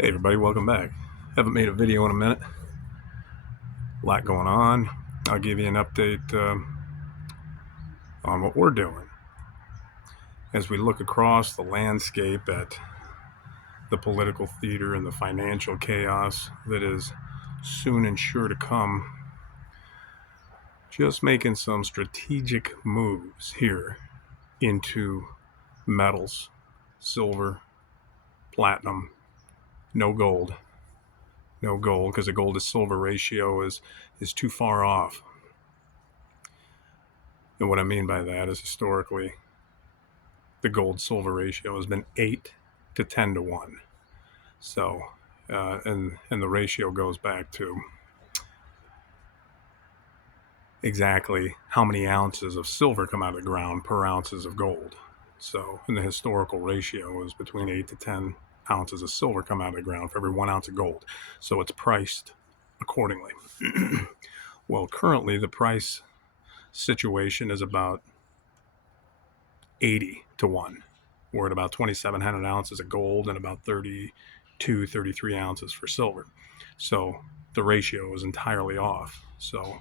Hey everybody, welcome back. Haven't made a video in a minute. A lot going on. I'll give you an update on what we're doing as we look across the landscape at the political theater and the financial chaos that is soon and sure to come. Just making some strategic moves here into metals, silver, platinum, no gold. No gold, because the gold to silver ratio is too far off. And what I mean by that is historically, the gold silver ratio has been 8 to 10 to 1. So, and the ratio goes back to exactly how many ounces of silver come out of the ground per ounces of gold. So, and the historical ratio is between 8 to 10 ounces of silver come out of the ground for every 1 ounce of gold. So it's priced accordingly. Well, currently the price situation is about 80 to 1. We're at about 2,700 ounces of gold and about 32, 33 ounces for silver. So the ratio is entirely off. So,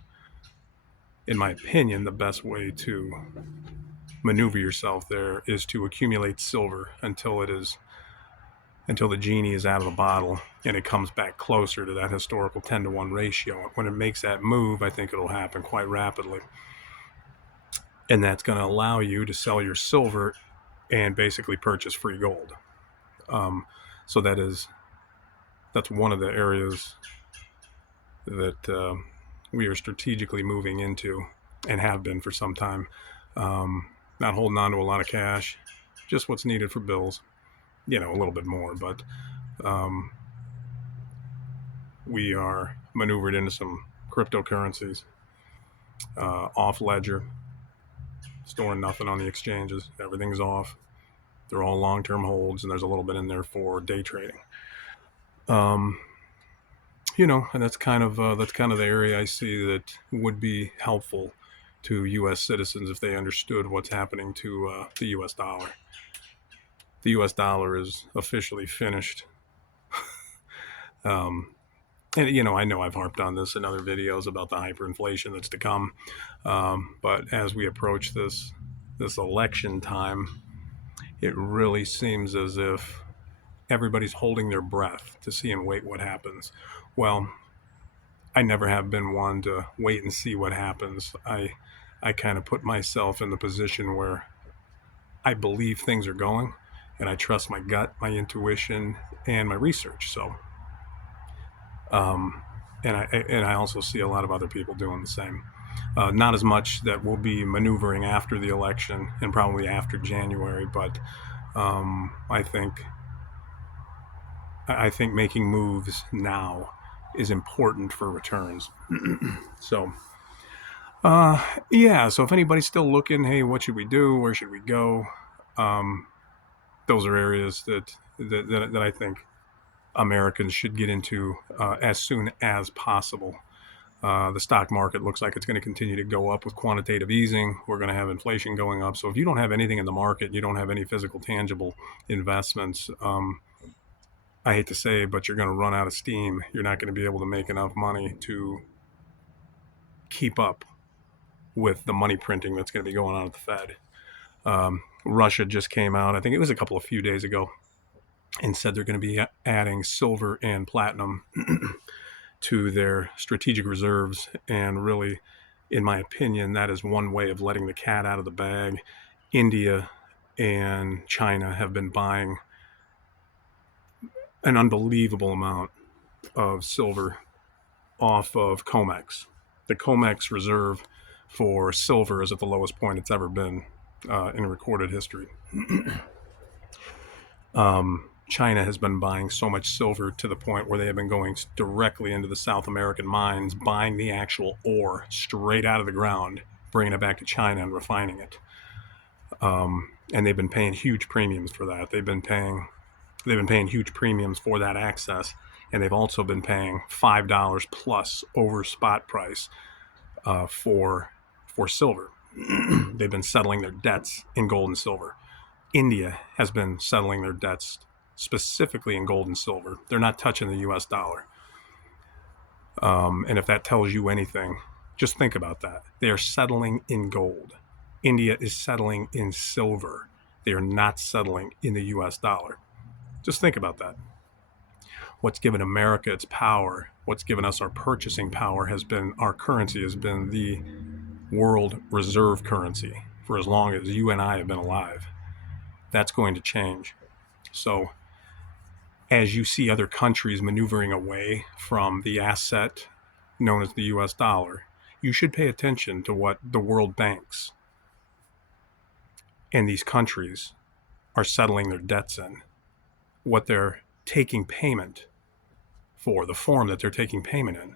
in my opinion, the best way to maneuver yourself there is to accumulate silver until the genie is out of the bottle and it comes back closer to that historical 10 to 1 ratio. When it makes that move, I think it'll happen quite rapidly. And that's going to allow you to sell your silver and basically purchase free gold. So that's one of the areas that we are strategically moving into and have been for some time. Not holding on to a lot of cash, just what's needed for bills, a little bit more, but we are maneuvered into some cryptocurrencies, off ledger, storing nothing on the exchanges. Everything's off. They're all long-term holds, and there's a little bit in there for day trading. And that's kind of the area I see that would be helpful to U.S. citizens if they understood what's happening to the U.S. dollar. The U.S. dollar is officially finished. And I know I've harped on this in other videos about the hyperinflation that's to come. But as we approach this election time, it really seems as if everybody's holding their breath to see and wait what happens. Well, I never have been one to wait and see what happens. I kind of put myself in the position where I believe things are going, and I trust my gut, my intuition, and my research. So, and I also see a lot of other people doing the same. Not as much that we'll be maneuvering after the election and probably after January, but I think making moves now is important for returns. So, yeah. So if anybody's still looking, hey, what should we do? Where should we go? Those are areas that I think Americans should get into as soon as possible. The stock market looks like it's going to continue to go up with quantitative easing. We're going to have inflation going up. So if you don't have anything in the market, you don't have any physical, tangible investments. I hate to say it, but you're going to run out of steam. You're not going to be able to make enough money to keep up with the money printing that's going to be going on at the Fed. Russia just came out, I think it was a few days ago, and said they're going to be adding silver and platinum to their strategic reserves. And really, in my opinion, that is one way of letting the cat out of the bag. India and China have been buying an unbelievable amount of silver off of COMEX. The COMEX reserve for silver is at the lowest point it's ever been in recorded history. China has been buying so much silver to the point where they have been going directly into the South American mines, buying the actual ore straight out of the ground, bringing it back to China and refining it. And they've been paying huge premiums for that. They've been paying huge premiums for that access, and they've also been paying $5 plus over spot price for silver. They've been settling their debts in gold and silver. India has been settling their debts specifically in gold and silver. They're not touching the US dollar. And if that tells you anything, just think about that. They are settling in gold. India is settling in silver. They are not settling in the US dollar. Just think about that. What's given America its power, what's given us our purchasing power has been our currency, has been the world reserve currency for as long as you and I have been alive. That's going to change. So as you see other countries maneuvering away from the asset known as the US dollar, you should pay attention to what the world banks and these countries are settling their debts in, what they're taking payment for, the form that they're taking payment in.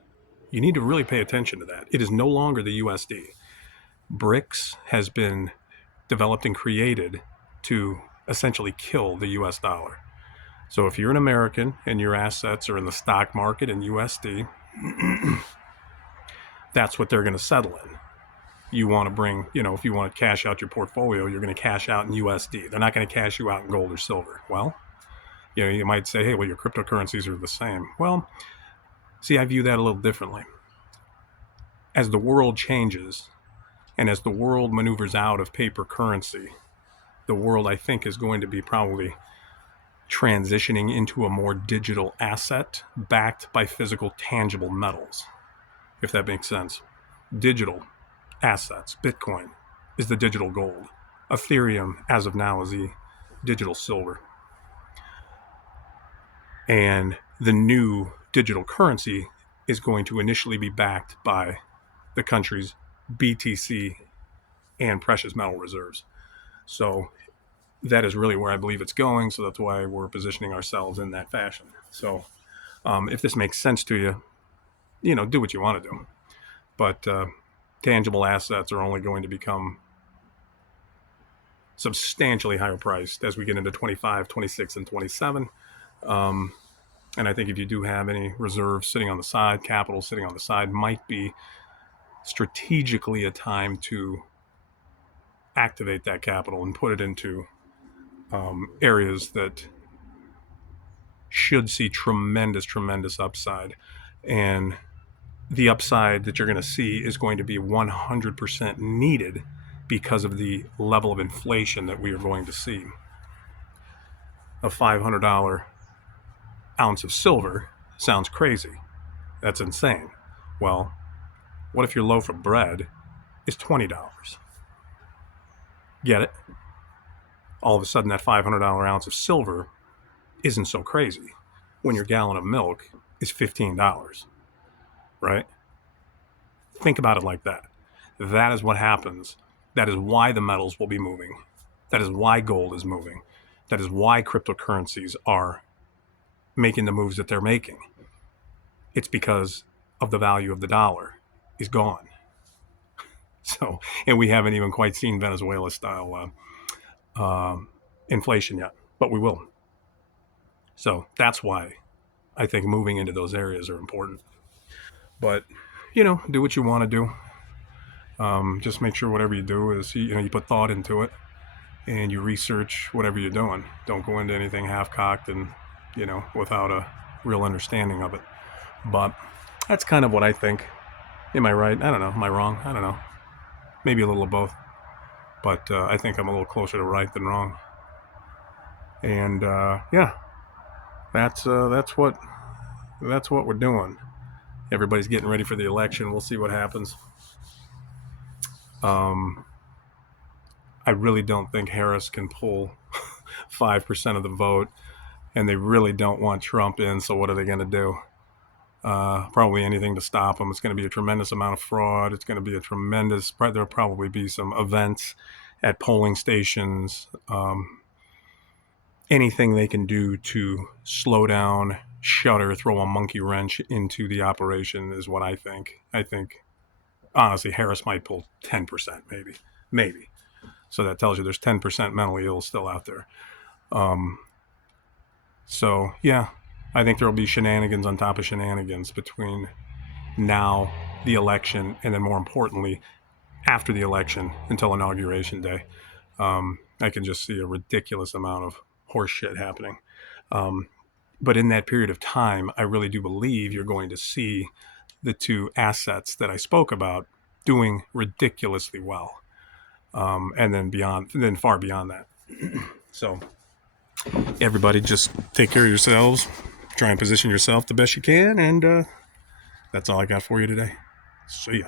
You need to really pay attention to that. It is no longer the USD. BRICS has been developed and created to essentially kill the US dollar. So if you're an American and your assets are in the stock market in USD, that's what they're going to settle in. You want to bring, if you want to cash out your portfolio, you're going to cash out in USD. They're not going to cash you out in gold or silver. Well, you might say, hey, well, your cryptocurrencies are the same. Well, see, I view that a little differently. As the world changes and as the world maneuvers out of paper currency, the world, I think, is going to be probably transitioning into a more digital asset backed by physical, tangible metals, if that makes sense. Digital assets. Bitcoin is the digital gold. Ethereum, as of now, is the digital silver. And the new digital currency is going to initially be backed by the country's BTC and precious metal reserves. So that is really where I believe it's going. So that's why we're positioning ourselves in that fashion. So if this makes sense to you, do what you want to do. But tangible assets are only going to become substantially higher priced as we get into 25, 26, and 27. And I think if you do have any reserves sitting on the side, capital sitting on the side, might be strategically a time to activate that capital and put it into areas that should see tremendous, tremendous upside. And the upside that you're going to see is going to be 100% needed because of the level of inflation that we are going to see. A $500 ounce of silver sounds crazy. That's insane. Well, what if your loaf of bread is $20? Get it? All of a sudden, that $500 ounce of silver isn't so crazy when your gallon of milk is $15, right? Think about it like that. That is what happens. That is why the metals will be moving. That is why gold is moving. That is why cryptocurrencies are making the moves that they're making. It's because of the value of the dollar is gone. So, and we haven't even quite seen Venezuela style inflation yet, but we will. So that's why I think moving into those areas are important. But, do what you want to do. Just make sure whatever you do is, you put thought into it and you research whatever you're doing. Don't go into anything half-cocked and, without a real understanding of it. But that's kind of what I think. Am I right? I don't know. Am I wrong? I don't know. Maybe a little of both. But I think I'm a little closer to right than wrong. And that's what we're doing. Everybody's getting ready for the election. We'll see what happens. I really don't think Harris can pull 5% of the vote, and they really don't want Trump in. So what are they going to do? Probably anything to stop him. It's going to be a tremendous amount of fraud. It's going to be there'll probably be some events at polling stations. Anything they can do to slow down, shutter, throw a monkey wrench into the operation is what I think. I think, honestly, Harris might pull 10%, maybe. So that tells you there's 10% mentally ill still out there. So, yeah, I think there will be shenanigans on top of shenanigans between now, the election, and then more importantly, after the election until Inauguration Day. I can just see a ridiculous amount of horse shit happening. But in that period of time, I really do believe you're going to see the two assets that I spoke about doing ridiculously well. And then far beyond that. So everybody just take care of yourselves, try and position yourself the best you can. And that's all I got for you today. See ya.